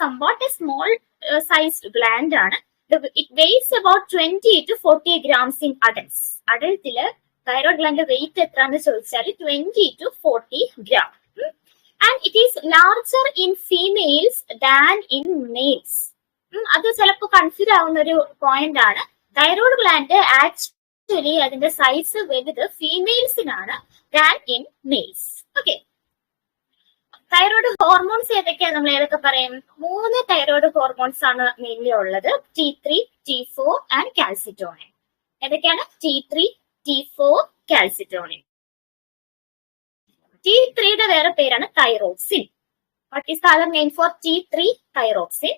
Somewhat a small sized gland ആണ്. It weighs about twenty two forty grams in adults അഡൽട്ടിൽ thyroid gland weight എത്രയാന്ന് ചോദിച്ചാൽ twenty two forty gram and it is larger in females than in males അത് ചിലപ്പോൾ confuse ആവുന്ന ഒരു point ആണ്. Thyroid gland actually അതിന്റെ size വലുത് ഫീമെയിൽസിനാണ് ദാൻ ഇൻ മെയിൽസ് ഹോർമോൺസ് ഏതൊക്കെയാണ് നമ്മൾ ഏതൊക്കെ പറയും? മൂന്ന് തൈറോയ്ഡ് ഹോർമോൺസ് ആണ് മെയിൻലി ഉള്ളത്. T three T four and calcitonin ഏതൊക്കെയാണ്? T three T four calcitonin T ത്രീയുടെ വേറെ പേരാണ് thyroxine what is the name for T three thyroxine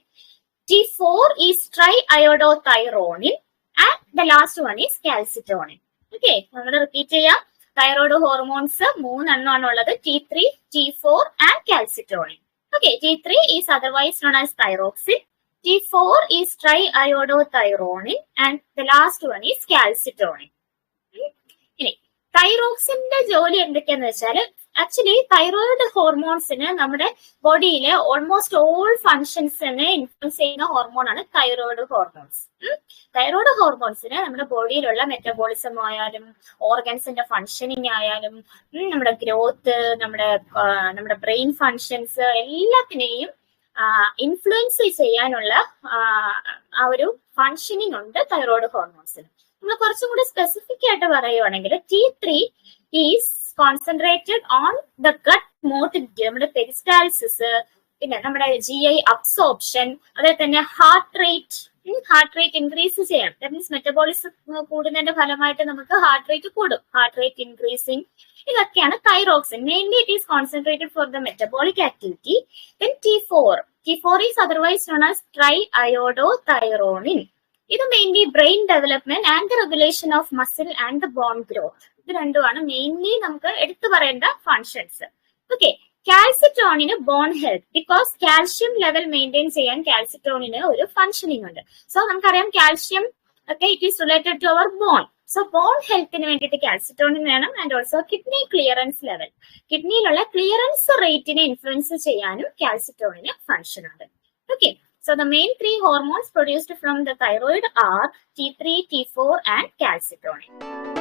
T four is triiodothyronine and the last one is calcitonin okay നമ്മൾ repeat ചെയ്യാം. Thyroid hormones മൂന്നെണ്ണമാണ് ഉള്ളത്. T three T four is otherwise known as thyroxine T four is triiodothyronine and the last one is calcitonin ഇനി തൈറോക്സിന്റെ ജോലി എന്തൊക്കെയാന്ന് വെച്ചാൽ actually thyroid ഹോർമോൺസിന് നമ്മുടെ ബോഡിയിലെ ഓൾമോസ്റ്റ് ഓൾ ഫങ്ഷൻസിനെ ഇൻഫ്ലുവൻസ് ചെയ്യുന്ന ഹോർമോൺ ആണ് തൈറോയിഡ് ഹോർമോൺസ് തൈറോയിഡ് ഹോർമോൺസിന് നമ്മുടെ ബോഡിയിലുള്ള മെറ്റബോളിസം ആയാലും ഓർഗൻസിന്റെ ഫങ്ഷനിങ് ആയാലും നമ്മുടെ ഗ്രോത്ത് നമ്മുടെ നമ്മുടെ ബ്രെയിൻ ഫങ്ഷൻസ് എല്ലാത്തിനെയും ഇൻഫ്ലുവൻസ് ചെയ്യാനുള്ള ആ, ഒരു ഫങ്ഷനിങ് ഉണ്ട് തൈറോയ്ഡ് ഹോർമോൺസിന് നമ്മൾ കുറച്ചും കൂടി സ്പെസിഫിക് ആയിട്ട് പറയുവാണെങ്കിൽ T three is concentrated on the gut motility നമ്മുടെ പെരിസ്റ്റാലിസിസ് പിന്നെ നമ്മുടെ ജി ഐ അബ്സോർപ്ഷൻ അതേ തന്നെ heart rate heart rate increase ചെയ്യാം ദാറ്റ് മീൻസ് മെറ്റബോളിസം കൂടുന്നതിന്റെ ഫലമായിട്ട് നമുക്ക് ഹാർട്ട് റേറ്റ് കൂടും. ഹാർട്ട് റേറ്റ് ഇൻക്രീസിങ് ഇതൊക്കെയാണ് thyroxine mainly it is concentrated for the metabolic activity then T four T four is otherwise known as triiodothyronine ഇത് mainly brain development and the regulation of muscle and the bone growth ഇത് രണ്ടുമാണ് mainly നമുക്ക് എടുത്തു പറയേണ്ട functions okay കാൽസിറ്റോണിന് bone health because calcium level maintain ചെയ്യാൻ കാൽസിറ്റോണിന് ഒരു functioning ഉണ്ട്. സോ നമുക്കറിയാം കാൽഷ്യം ഒക്കെ it is related to our bone so bone ഹെൽത്തിന് വേണ്ടിയിട്ട് കാൽസിറ്റോണിൻ വേണം and also kidney clearance level കിഡ്നിയിലുള്ള clearance റേറ്റിനെ ഇൻഫ്ലുവൻസ് ചെയ്യാനും കാൽസിറ്റോണിന് ഫംഗ്ഷൻ ഉണ്ട്. Okay So the main three hormones produced from the thyroid are T3, T4 and calcitonin.